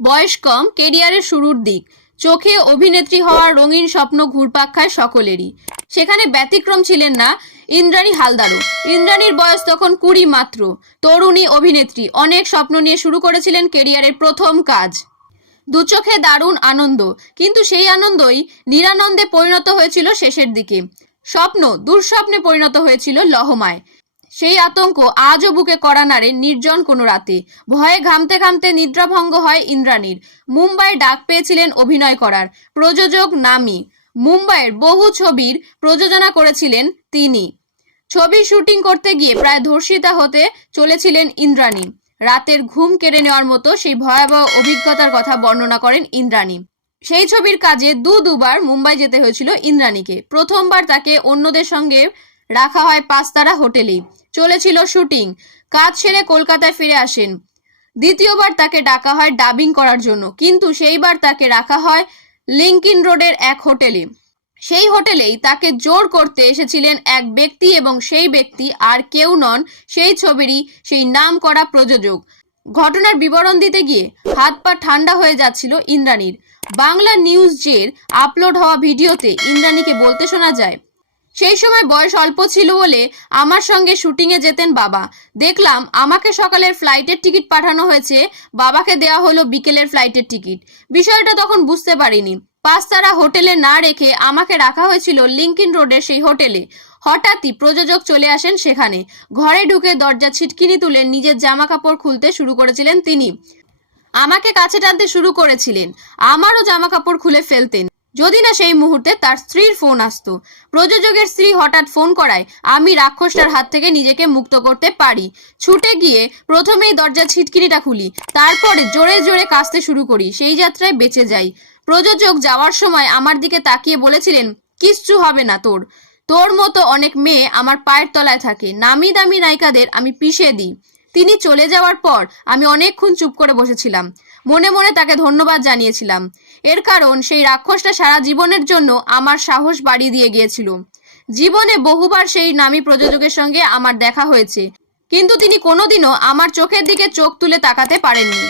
বয়স কম কেরিয়ারের শুরুর দিক। চোখে অভিনেত্রী হওয়ার রঙিন স্বপ্ন ঘুরপাক খায় সকলেরই। সেখানে ব্যতিক্রম ছিলেন না ইন্দ্রাণী হালদারও। ইন্দ্রাণীর বয়স তখন কুড়ি মাত্র। তরুণী অভিনেত্রী, অনেক স্বপ্ন নিয়ে শুরু করেছিলেন কেরিয়ারের প্রথম কাজ। দু চোখে দারুণ আনন্দ, কিন্তু সেই আনন্দই নিরানন্দে পরিণত হয়েছিল শেষের দিকে। স্বপ্ন, দুঃস্বপ্নে পরিণত হয়েছিল লহমায়। সেই আতঙ্ক আজও বুকে করা নাড়ে নির্জন কোনো রাতে। ভয়ে ঘামতে ঘামতে নিদ্রাভঙ্গ হয় ইন্দ্রাণীর। মুম্বাই ডাক পেয়েছিলেন অভিনয় করার, প্রযোজক নামি। মুম্বাইয়ের বহু ছবির প্রযোজনা করেছিলেন তিনি। ছবির শুটিং করতে গিয়ে প্রায় ধর্ষিতা হতে চলেছিলেন ইন্দ্রাণী। রাতের ঘুম কেড়ে নেওয়ার মতো সেই ভয়াবহ অভিজ্ঞতার কথা বর্ণনা করেন ইন্দ্রাণী। সেই ছবির কাজে দু দুবার মুম্বাই যেতে হয়েছিল ইন্দ্রাণীকে। প্রথমবার তাকে অন্যদের সঙ্গে রাখা হয় পাঁচতারা হোটেলেই। চলেছিল শুটিং। কাজ সেরে কলকাতায় ফিরে আসেন। দ্বিতীয়বার তাকে ডাকা হয় ডাবিং করার জন্য। কিন্তু সেইবার তাকে রাখা হয় লিঙ্কিন রোডের এক হোটেলে। সেই হোটেলেই তাকে জোর করতে এসেছিলেন এক ব্যক্তি এবং সেই ব্যক্তি আর কেউ নন সেই ছবিরই সেই নাম করা প্রযোজক। ঘটনার বিবরণ দিতে গিয়ে হাত পা ঠান্ডা হয়ে যাচ্ছিল ইন্দ্রাণীর। বাংলা নিউজ জের আপলোড হওয়া ভিডিওতে ইন্দ্রাণীকে বলতে শোনা যায় সেই সময় বয়স অল্প ছিল বলে আমার সঙ্গে শুটিংয়ে যেতেন বাবা। দেখলাম আমাকে সকালের ফ্লাইটের টিকিট পাঠানো হয়েছে, বাবাকে দেওয়া হলো বিকেলের ফ্লাইটের টিকিট। বিষয়টা তখন বুঝতে পারিনি। পাঁচতারা হোটেলে না রেখে আমাকে রাখা হয়েছিল লিঙ্কিন রোডের সেই হোটেলে। হঠাৎই প্রযোজক চলে আসেন সেখানে। ঘরে ঢুকে দরজা ছিটকিনি তুলে নিজের জামা কাপড় খুলতে শুরু করেছিলেন তিনি। আমাকে কাছে টানতে শুরু করেছিলেন। আমারও জামা কাপড় খুলে ফেলতেন। যদি না সেই মুহূর্তে তার স্ত্রীর ফোন আসতো। প্রযোজকের স্ত্রী হঠাৎ ফোন করায়, আমি রাক্ষসটার হাত থেকে নিজেকে মুক্ত করতে পারি। ছুটে গিয়ে প্রথমেই দরজা ছিটকিনিটা খুলি, তারপরে জোরে জোরে কাঁচতে শুরু করি, সেই যাত্রায় বেঁচে যাই। প্রযোজক যাওয়ার সময় আমার দিকে তাকিয়ে বলেছিলেন, কিচ্ছু হবে না তোর। তোর মতো অনেক মেয়ে আমার পায়ের তলায় থাকে। নামি দামি নায়িকাদের আমি পিষে দিই। তিনি চলে যাওয়ার পর আমি অনেকক্ষণ চুপ করে বসেছিলাম। মনে মনে তাকে ধন্যবাদ জানিয়েছিলাম। এর কারণ, সেই রাক্ষসটা সারা জীবনের জন্য আমার সাহস বাড়িয়ে দিয়ে গিয়েছিল। জীবনে বহুবার সেই নামী প্রযোজকের সঙ্গে আমার দেখা হয়েছে, কিন্তু তিনি কোনোদিনও আমার চোখের দিকে চোখ তুলে তাকাতে পারেননি।